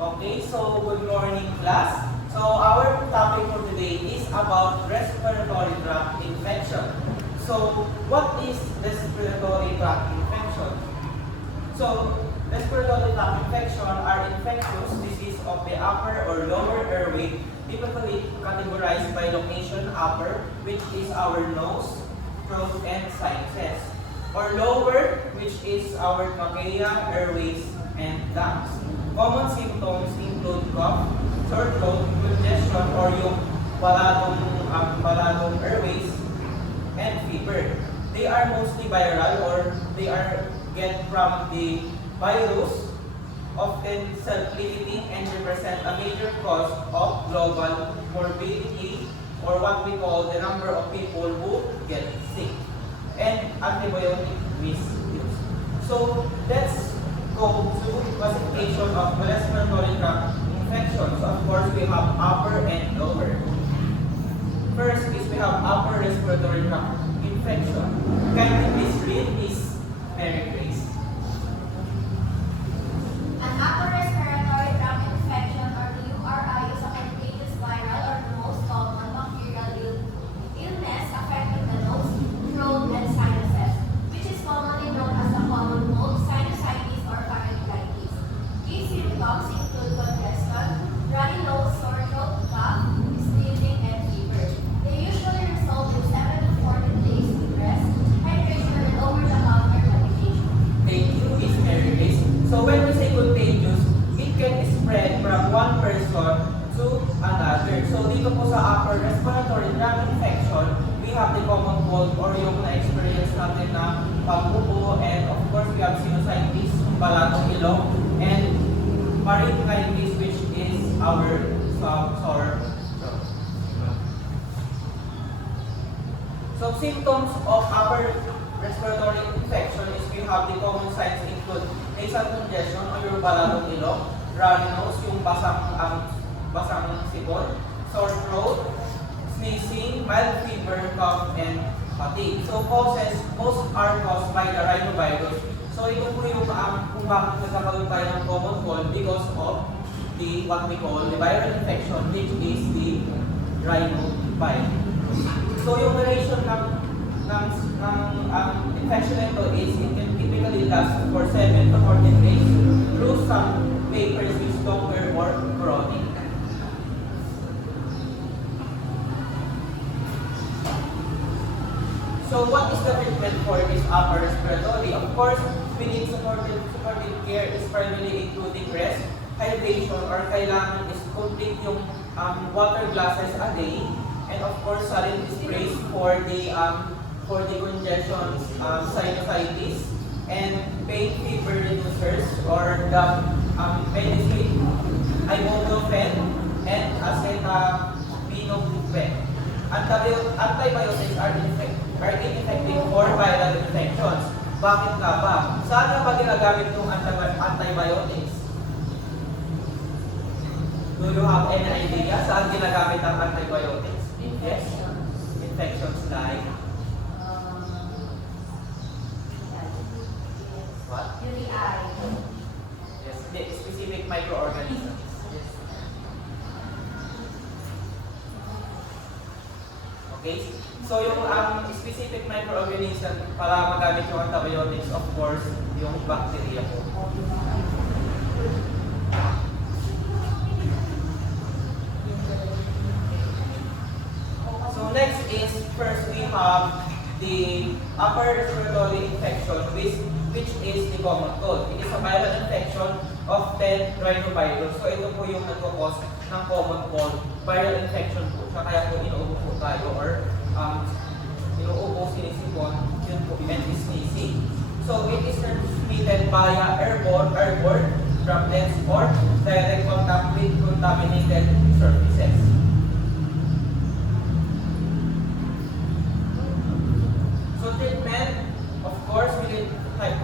Okay, so good morning class. So our topic for today is about respiratory tract infection. So what is respiratory tract infection? So respiratory tract infection are infectious disease of the upper or lower airway, typically categorized by location upper, which is our nose, throat, and sinuses, or lower, which is our trachea, airways, and lungs. Common symptoms include cough, sore throat, congestion, or yung baladong airways, and fever. They are mostly viral, or they are get from the virus, often self-limiting, and represent a major cause of global morbidity, or what we call the number of people who get sick, and antibiotic misuse. So let's go to classification of respiratory tract infections. Of course, we have upper and lower. First is we have upper respiratory tract infection. Kindly please read Miss Mary Grace. An upper respiratory tract infection, or URI, is a contagious viral or the most common bacterial illness affecting the nose, throat, and sinuses, which is commonly known as the common cold, sinusitis, or pharyngitis. Key symptoms include congestion, runny nose, sore throat, cough, sneezing, and fever. They usually result in 7 to 14 days with rest, hydration, and over-the-counter medication. Thank you, Miss Mary Grace. So when we say contagious, it can spread from one person to another. So dito po sa upper respiratory tract infection, we have the common cold or yung na-experience natin na pagbubo, and of course we have sinusitis, balatong ilong, and pharyngitis, which is our sore throat. So symptoms of upper respiratory infection is we have the common signs include nasal congestion o yung balatong ilong, runny nose, yung basang sipon, sore throat, sneezing, mild fever, cough, and fatigue. So most are caused by the rhinovirus. So ito po yung kung bakit nagkakaroon tayo ng common cold because of the what we call the viral infection, which is the rhinovirus. So yung duration ng infection nito is it can typically last for 7 to 14 days through some papers which longer or chronic. So what is the treatment for this upper respiratory? Of course, we need supportive care is primarily including rest, hydration, or kailangan is complete yung water glasses a day, and of course, saline sprays for the congestion, sinusitis, and pain fever reducers, or the penicillin, ibuprofen, and acetaminophen. Antibiotics are ineffective for viral infections. Bakit nga ba? Saan nga ba ginagamit itong antibiotics? Do you have any idea saan ginagamit ang antibiotics? Yes? Infections like what? UTI. Yes, the specific microorganisms. Yes. Okay? So yung specific microorganism para magamit yung antibiotics, of course, yung bacteria po. So next is, first we have the upper respiratory infection, which is the common cold. It is a viral infection of rhinovirus. So ito po yung nagkakos ng common cold. Viral infection po siya, kaya po inuubo po tayo, or inuubo, sinisipon, yun po, and sneezing. So it is transmitted via airborne droplets or direct contact with contaminated surfaces. So treatment, of course, we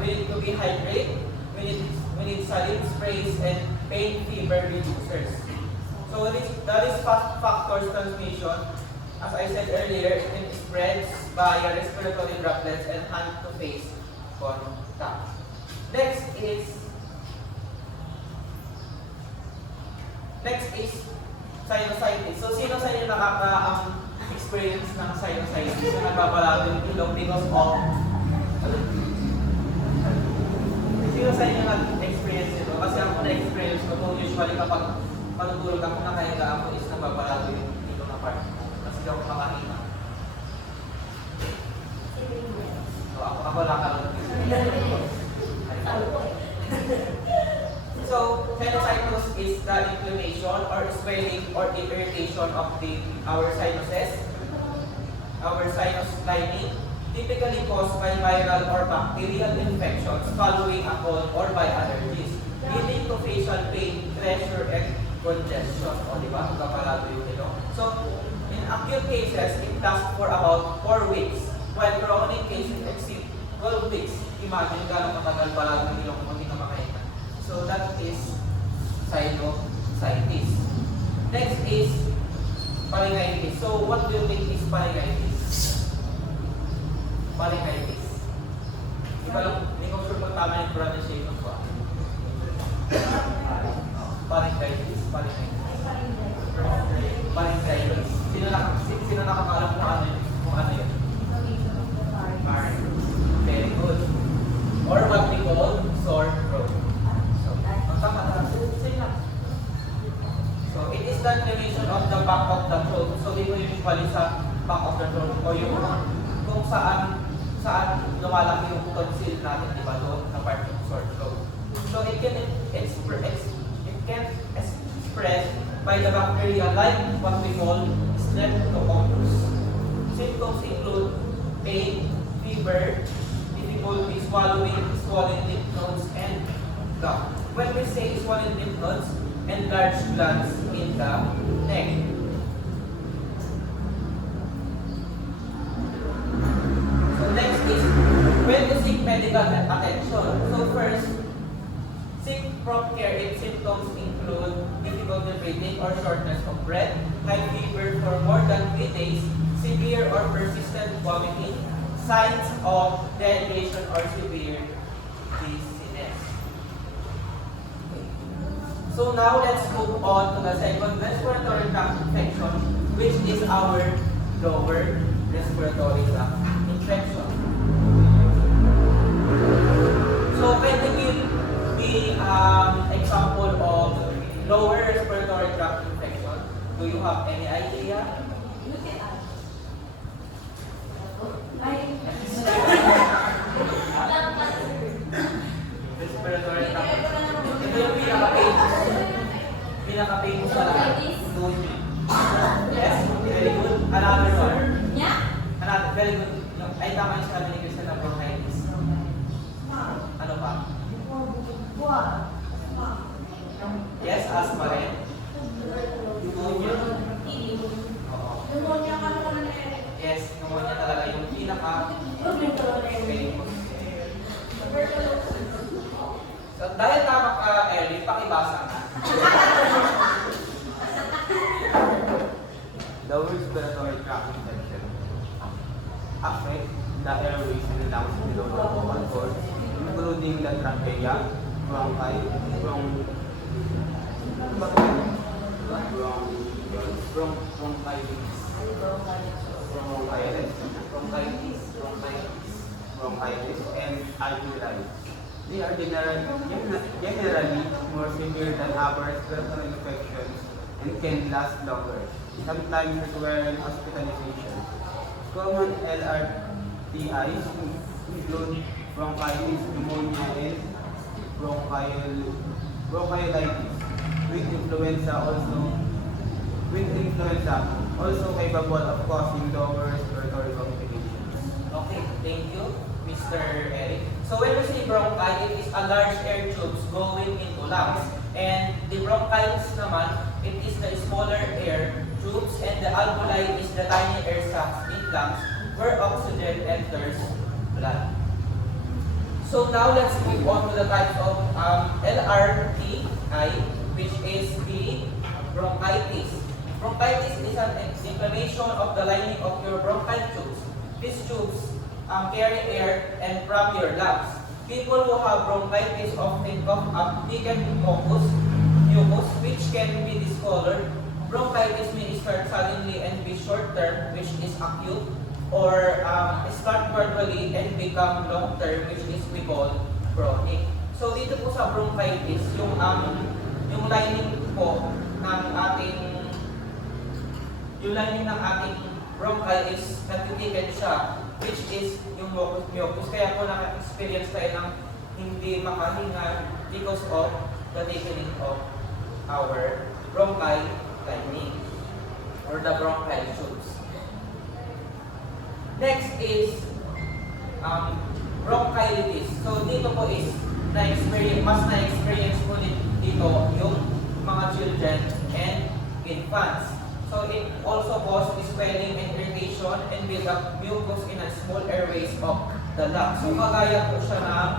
need to be hydrated, we need saline sprays, and pain fever reducers. So that is factors transmission. As I said earlier, it spreads via respiratory droplets and hand-to-face contact. Next is experience ng sinusitis na nagpapalago yung ilong because of sino sa inyo nag-experience ito? Kasi ako na-experience ko kung usually kapag matutulog ako nakahiga ako is nagpapalago yung ilong na part. Kasi ako makahinga. So ako lang kalong. So, sinusitis is the inflammation or swelling or irritation of our sinuses, our sinus lining, typically caused by viral or bacterial infections following a cold or by allergies, leading to facial pain, pressure, and congestion. O, di ba? Kapalado yung ito. So, in acute cases, it lasts for about 4 weeks, while chronic cases exceed 12 weeks. Imagine gano'ng matagal palado yung ilong kung hindi ka makahinga. So that is sinusitis. Next is pharyngitis. So what do you think is pharyngitis? Pharyngitis. Hindi ko sure kung tama yung pronunciation ko. Pharyngitis. Pharyngitis. Sino nakakalam kung ano yun? Very good. Or what we call sore throat. So it is the inflammation of the back of the throat. So dito usually sa back of the throat o yung kung saan lumalaki yung tonsil natin, di ba, doon sa part ng sore throat. So it can express by the bacteria like what we call Streptococcus. Symptoms include pain, fever, difficulty swallowing, swollen lymph nodes, and gout. When we say swollen lymph nodes and large glands in the neck. So next is when to seek medical attention. So first, seek prompt care if symptoms include difficulty breathing or shortness of breath, high fever for more than 3 days, severe or persistent vomiting, signs of dehydration or severe dizziness. So now let's move on to the second respiratory tract infection, which is our lower respiratory tract infection. So can you give me example of lower respiratory tract infection? Do you have any idea? Respiratory tract. Ito yung pinaka-famous na lahat. Yes, very good. Another one. Another, very good. Ay, tama yung sabi ni Kristen na bronchitis. Ano pa? Yes, asthma rin. Pneumonia. Oo. Yes, pneumonia talaga yung pinaka-famous. So, dahil tama ka, Eric, pakibasa ka. Lower respiratory tract infection affect the airways in the lungs below the vocal cords, including the trachea, bronchi, bronchitis, and alveoli. They are generally more severe than other respiratory infections and can last longer, sometimes requiring hospitalization. Common LRTIs include bronchitis, pneumonia, and bronchiolitis. With influenza also capable of causing lower respiratory complications. Okay, thank you, Mr. Eric. So when we say bronchi, it is a large air tubes going into lungs. And the bronchitis naman, it is the smaller air tubes, and the alveoli is the tiny air sacs in lungs where oxygen enters blood. So now let's move on to the types of LRTI, which is the bronchitis. Bronchitis is an inflammation of the lining of your bronchial tubes. These tubes carry air and from your lungs. People who have bronchitis often cough up thickened mucus, which can be discolored bronchitis may start suddenly and be short-term, which is acute, or start gradually and become long-term, which is we call chronic. So dito po sa bronchitis, yung lining po ng ating bronchi is natitigan siya, which is yung mucus. Kaya po na-experience tayo ng hindi makahinga because of the thickening of our bronchi lining or the bronchial tubes. Next is bronchiolitis. So dito po is mas na-experience po dito yung mga children and infants. So it also causes swelling and irritation and build up mucus in a small airways of the lungs. So kagaya po siya ng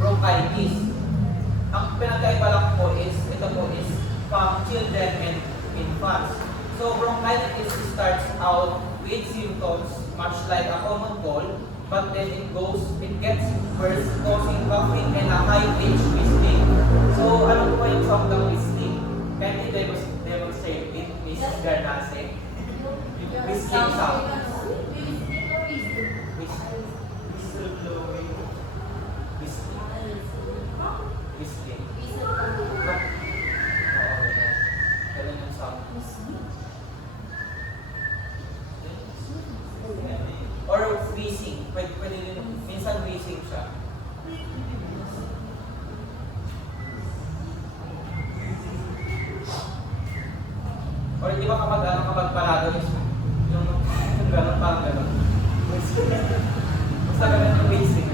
bronchitis. Ang pinagkaiba lang po is, ito po is from children and infants. So bronchitis starts out with symptoms much like a common cold, but then it gets worse, causing coughing and a high-pitched wheezing. So ano po yung sound ng wheezing? Can you demonstrate it, Miss Garnase? Wheezing sound. Or wheezing. Pwede din, minsan wheezing siya. Or di ba kapag parado yung gano'n, parang gano'n. Basta gano'n yung wheezing.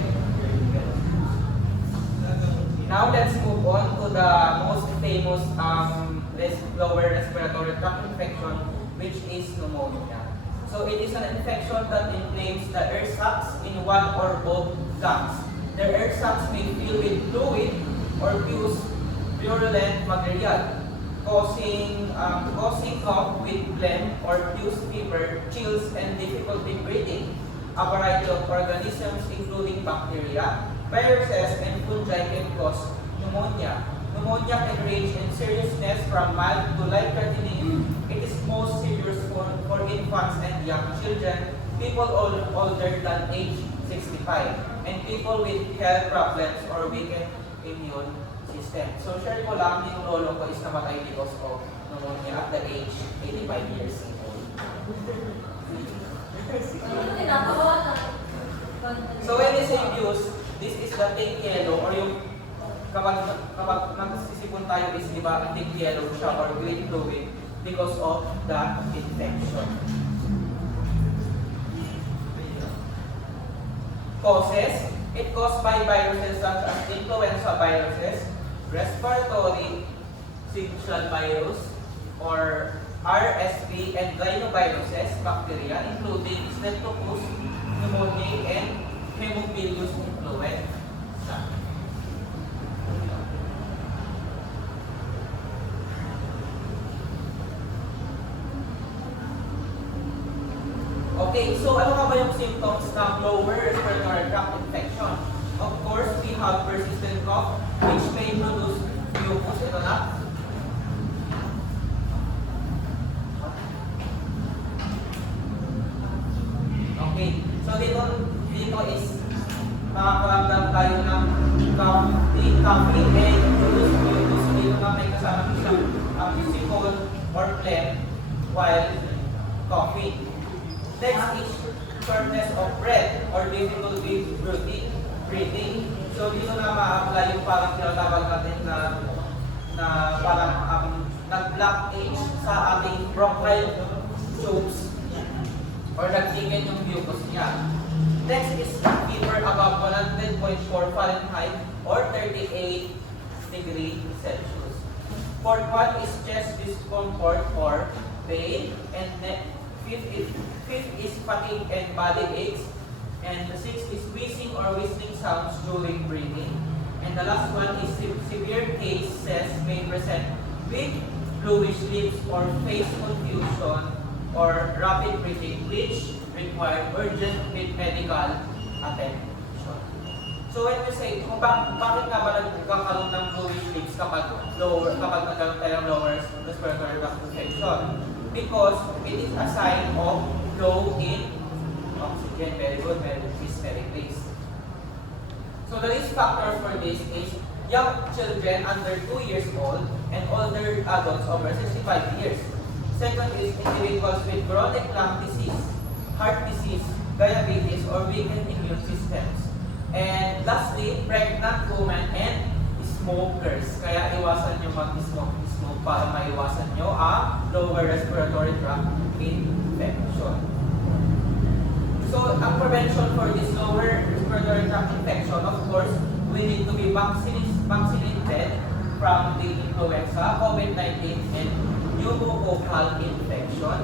Now let's move on to the most famous lower respiratory tract infection, which is pneumonia. So it is an infection that inflames the air sacs in one or both lungs. The air sacs may fill with fluid or purulent material, causing cough with phlegm or fuse fever, chills, and difficulty breathing. A variety of organisms, including bacteria, viruses, and fungi can cause pneumonia. Pneumonia can range in seriousness from mild to life-threatening. It is most serious for infants and young children, people older than age 65, and people with health problems or weakened immune system. So share ko lang, yung lolo ko is namatay because of pneumonia at the age 85 years old. So when we say fuse, this is the thick yellow or yung kapag nagsisipon tayo is di ba thick yellow siya or green fluid because of the infection. Causes, it caused by viruses such as influenza viruses, respiratory syncytial virus or RSV, and rhinoviruses, bacteria including Streptococcus pneumoniae and Haemophilus influenza. Okay, so ano nga ba yung symptoms ng lower respiratory tract infection? Of course, we have persistent cough, which may produce mucus. Ito na. Okay, so dito is makakaramdam tayo ng coughing and produce mucus. Dito na may kasama siyang siphon or phlegm while coughing. Next is shortness of breath or difficulty breathing. So dito na ma-apply yung parang tinatawag natin na parang nag-blockage sa ating bronchial tubes or nagtingin yung mucus niya. Next is fever above 100.4 Fahrenheit or 38 degrees Celsius. Fourth one is chest discomfort or pain, and fifth is fatigue and body aches, and the sixth is wheezing or whistling sounds during breathing. And the last one is severe cases may present with bluish lips or face confusion or rapid breathing, which require urgent medical attention. So when we say, kung bakit nga ba nagkakaroon ng bluish lips kapag nagkaroon tayo ng lower respiratory tract infection? Because it is a sign of low in oxygen. Very good, very please. So the risk factors for this is young children under 2 years old and older adults over 65 years. Second is individuals with chronic lung disease, heart disease, diabetes, or weakened immune systems. And lastly, pregnant women and smokers. Kaya iwasan nyo mag-smoke para maiwasan nyo ang lower respiratory tract infection. So, ang prevention for this lower respiratory tract infection, of course, we need to be vaccinated from the influenza, COVID-19, and pneumococcal infection.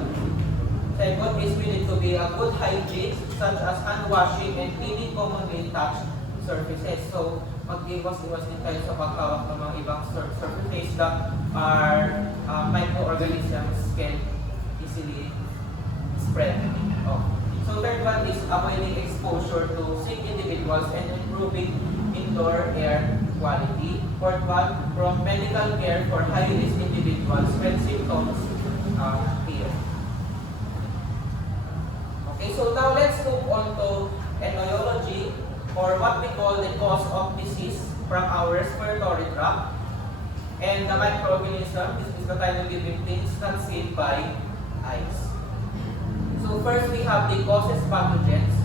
Second is we need to be a good hygiene such as hand washing and cleaning commonly touched surfaces. So, mag-iwas-iwas din tayo sa pagkawak ng mga ibang surfaces that are microorganisms can easily spread. Oh. So, third one is avoiding exposure to sick individuals and improving indoor air quality. Fourth one, from medical care for high-risk individuals when symptoms appear. Okay, so now let's move on to etiology, or what we call the cause of disease from our respiratory tract. And the microorganism, this is the kind of living things not seen by eyes. So first we have the causes pathogens,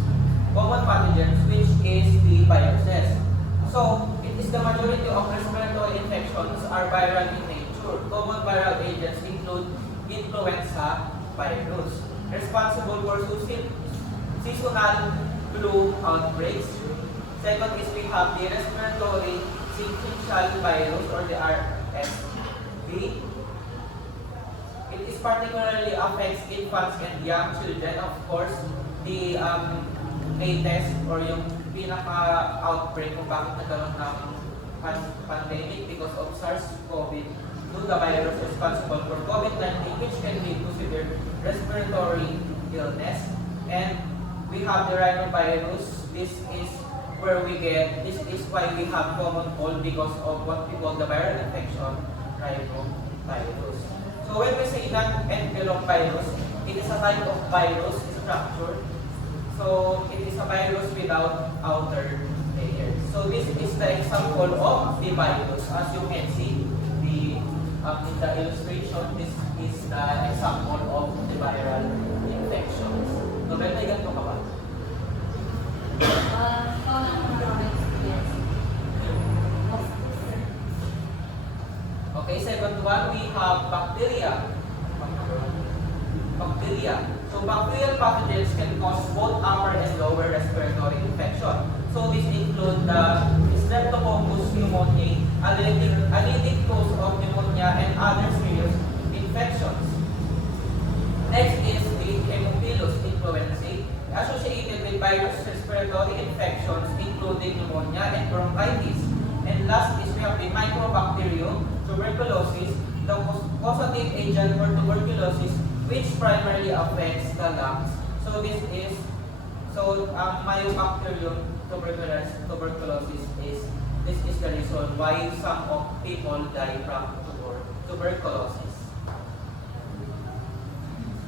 common pathogens, which is the viruses. So it is the majority of respiratory infections are viral in nature. Common viral agents include influenza virus, responsible for seasonal flu outbreaks. Second is we have the respiratory syncytial virus, or the RSV. It is particularly affects infants and young children. Of course, the latest or yung pinaka-outbreak kung bakit nagkaroon ng pandemic because of SARS-CoV-2, the virus responsible for COVID-19, which can lead to severe respiratory illness. And we have the rhinovirus. This is why we have common cold, because of what we call the viral infection, rhinovirus. So when we say non-enterovirus, it is a type of virus structure. So it is a virus without outer layer. So this is the example of the virus. As you can see, in the illustration, this is the example of the viral infections. So, may ganito ka ba? Okay, second one, we have bacteria. So, bacterial pathogens can cause both upper and lower respiratory infection. So, this include the Streptococcus pneumoniae, a leading cause of pneumonia and other serious infections. Next is the Haemophilus influenzae, associated with virus respiratory infections including pneumonia and bronchitis. And last is we have the Mycobacterium tuberculosis, the causative agent for tuberculosis, which primarily affects the lungs. So Mycobacterium tuberculosis is the reason why some of people die from tuberculosis.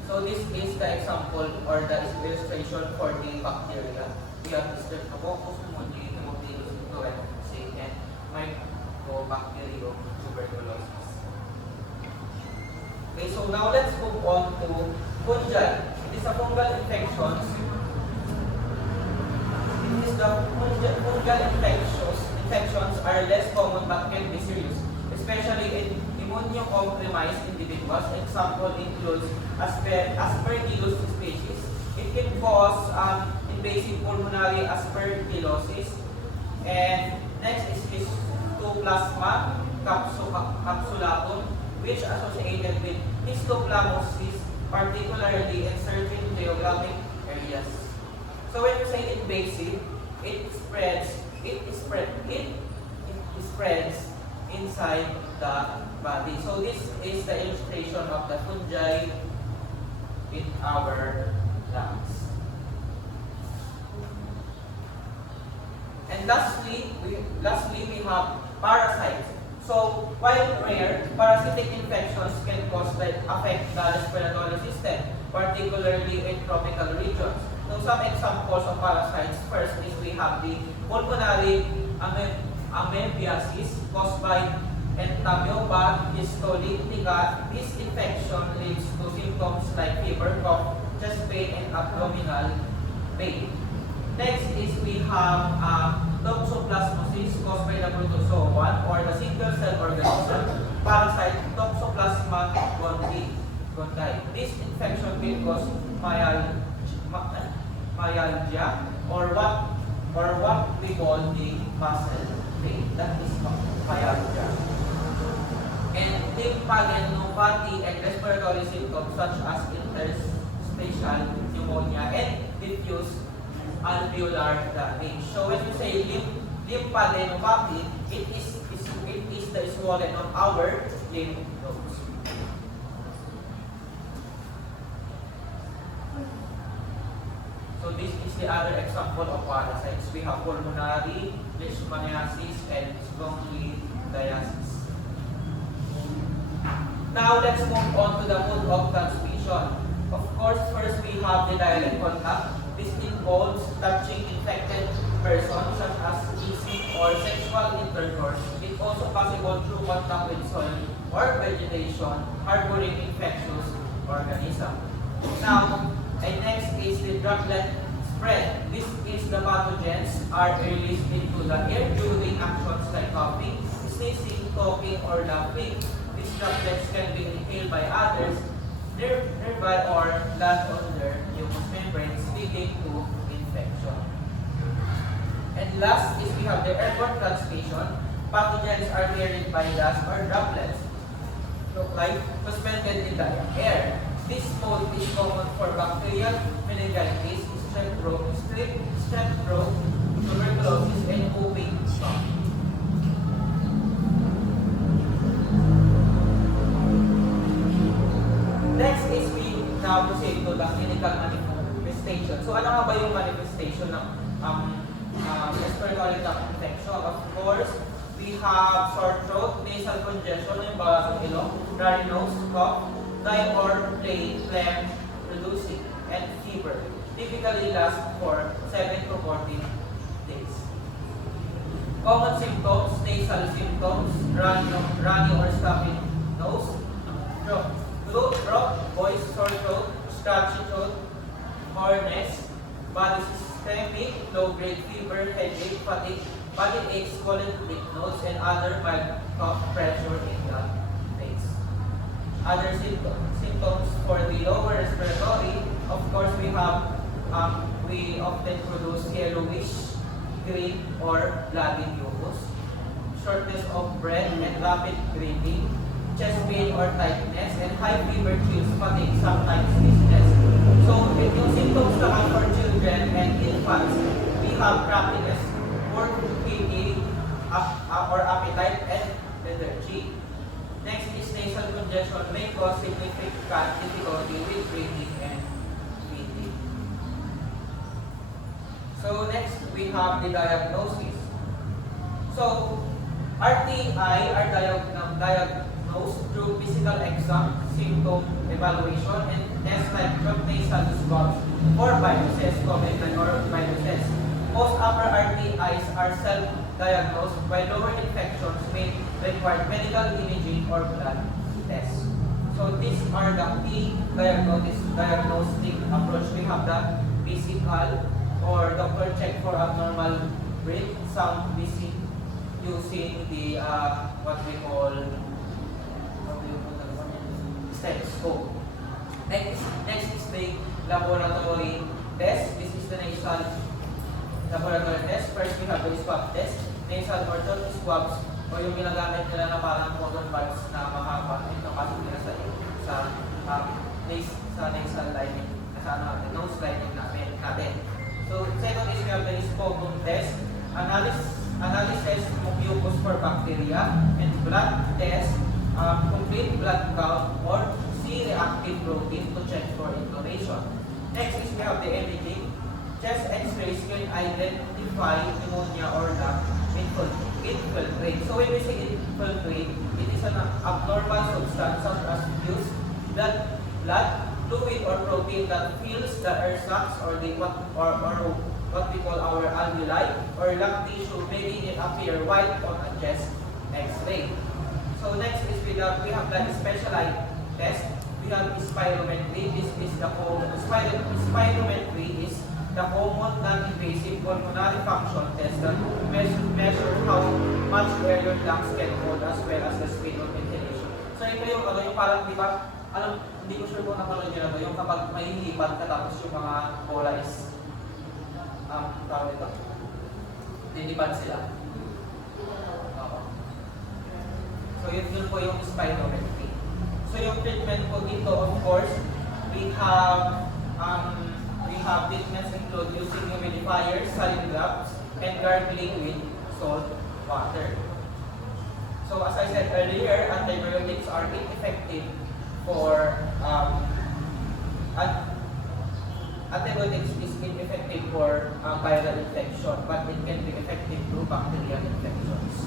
So this is the example or the illustration for the bacteria. We have Streptococcus pneumoniae, Haemophilus influenzae, and Mycobacterium tuberculosis. Okay, so now let's move on to fungal. It is a fungal infection. It is the fungal infections are less common but can be serious, especially in immunocompromised individuals. Example includes Aspergillus species. It can cause invasive pulmonary aspergillosis. And next is Histoplasma capsulatum, which associated with histoplasmosis, particularly in certain geographic areas. So when we say invasive, it spreads inside the body. So this is the illustration of the fungi in our lungs. And And lastly, we have parasites. So, while rare, parasitic infections can affect the respiratory system, particularly in tropical regions. So, some examples of parasites. First is we have the pulmonary amoebiasis caused by Entamoeba histolytica. This infection leads to symptoms like fever, cough, chest pain, and abdominal pain. Next is we have toxoplasmosis caused by the protozoan or the single cell organism parasite Toxoplasma gondii. This infection can cause myalgia or what we call the muscle pain. That is myalgia. And lymphadenopathy and respiratory symptoms such as interstitial pneumonia and diffuse alveolar damage. So when you say lymphadenopathy, it is the swelling of our lymph nodes. So this is the other example of parasites. We have pulmonary leishmaniasis and spondylitis. Now let's move on to the mode of transmission. Of course, first we have the direct contact. This involves touching infected persons such as kissing or sexual intercourse. It's also possible through contact with soil or vegetation harboring infectious organisms. Now, and next is the droplet spread. This is the pathogens are released into the air during actions like coughing, sneezing, talking, or laughing. These droplets can be inhaled by others nearby or land on their mucous membranes, leading to infection. And last is we have the airborne transmission. Pathogens are carried by dust or droplets, like suspended in the air. This mode is common for bacterial meningitis, strep throat, tuberculosis, and whooping cough. Next is we now proceed to the clinical manifestation. So ano nga ba yung manifestation ng respiratory tract infection? Of course, we have sore throat, nasal congestion, yung bawas ng ilong, runny nose, cough, dry or plain phlegm producing, and fever. Typically lasts for 7 to 14 days. Common symptoms, nasal symptoms, runny or stuffy nose, throat, voice, sore throat, scratchy throat, hoarseness, body systemic, low-grade fever, headache, fatigue, body aches, colic, nose, and other mild cough, pressure in the face. Other symptoms for the lower respiratory, of course, we often produce yellowish, green, or bloody mucus, shortness of breath and rapid breathing, chest pain or tightness, and high fever, chills, fatigue, sometimes dizziness. So, yung symptoms naman for children and infants, we have crappiness, poor eating, or appetite, and lethargy. Next is nasal congestion may cause significant difficulty with breathing and feeding. So, next we have the diagnosis. So, RTI are diagnosed through physical exam, symptom evaluation, and tests like nasal swabs or viruses, COVID-19 or viruses. Most upper RTIs are self-diagnosed, while lower infections may require medical imaging or blood tests. So these are the key diagnostic approach. We have the physical or doctor check for abnormal breath, sound, using the what we call stethoscope. Next is the laboratory test. This is the nasal laboratory test. First, we have the swab test. Nasal or throat swabs o yung ginagamit nila na parang cotton buds na mahaba. Ito kasi nila sa nasal lining, sa nose lining natin. So, second is we have the sputum test. Analysis of mucus for bacteria, and blood test, complete blood count or C-reactive protein to check for inflammation. Next is we have the imaging. chest X-rays can identify pneumonia or lung infiltrate. So when we say infiltrate, it is an abnormal substance such as fused blood, fluid or protein that fills the air sacs or what we call our alveoli or lung tissue, making it appear white on a chest X-ray. So next is we have the specialized test. We have spirometry. This is the spirometry is the common non-invasive pulmonary function test that measure how much air your lungs can hold as well as the speed of ventilation. So ito yung yung parang di ba, hindi ko sure kung napanood nyo na to, yung kapag may hihipan ka tapos yung mga bola is tawag ito, lilipad sila. Oo. So yun po yung spirometry. So yung treatment po dito, of course, we have treatments include using humidifiers, saline drops, and gargling with salt water. So as I said earlier, antibiotics are ineffective for antibiotics is ineffective for viral infection, but it can be effective through bacterial infections.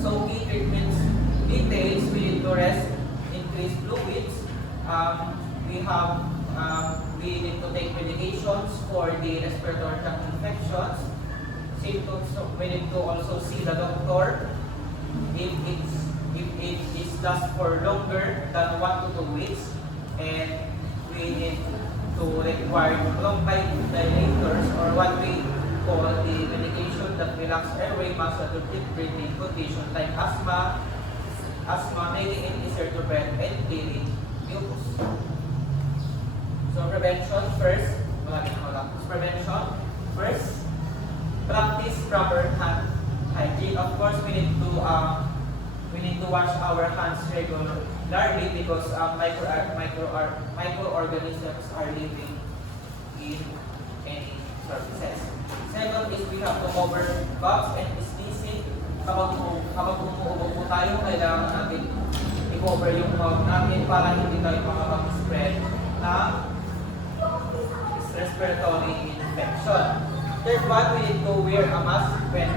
So key treatments details, we need to rest, increase fluids. We need to take medications for the respiratory tract infections. Symptoms, so we need to also see the doctor if it is lasts for longer than 1 to 2 weeks, and we need to require bronchodilators or what we call the medication that relax airway muscle to treat breathing condition like asthma, making it easier to breathe, and bleeding mucus. So prevention first, prevention first, practice proper hand hygiene. Of course, we need to wash our hands regularly because microorganisms are living in any surfaces. Second is we have to cover coughs and sneezing. Kapag umuubo po tayo, kailangan natin i-cover yung mouth natin para hindi tayo makapag-spread ng respiratory infection. Third one, we need to wear a mask when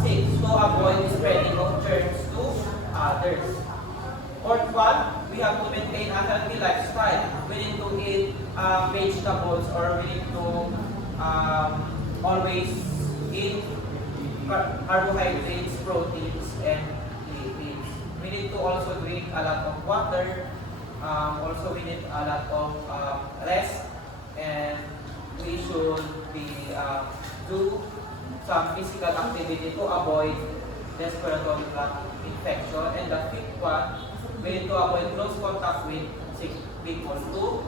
sick to avoid spreading of germs to others. Fourth one, we have to maintain a healthy lifestyle. We need to eat vegetables, or we need to always eat carbohydrates, proteins, and lipids. We need to also drink a lot of water. Also, we need a lot of rest, and we should do some physical activity to avoid respiratory tract infection. And the fifth one, we need to avoid close contact with sick people too,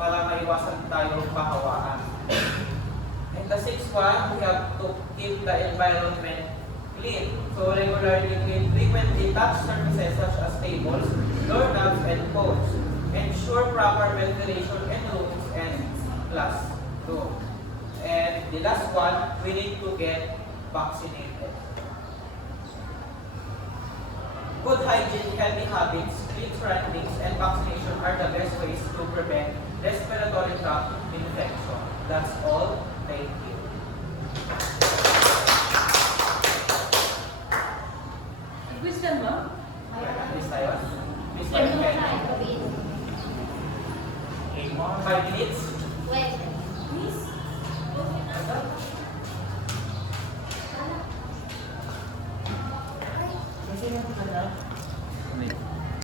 para maiwasan tayong kahawaan. And the sixth one, we have to keep the environment clean. So regularly clean, frequently touch surfaces such as tables, doorknobs, and posts. Ensure proper ventilation in rooms and classroom. And the last one, we need to get vaccinated. Good hygiene, healthy habits, clean surroundings, and vaccination are the best ways to prevent respiratory tract infection. That's all. Thank you. Wisdom, ma'am? Miss tayo? Miss tayo? 5 minutes? Wait. Miss? Kasi nga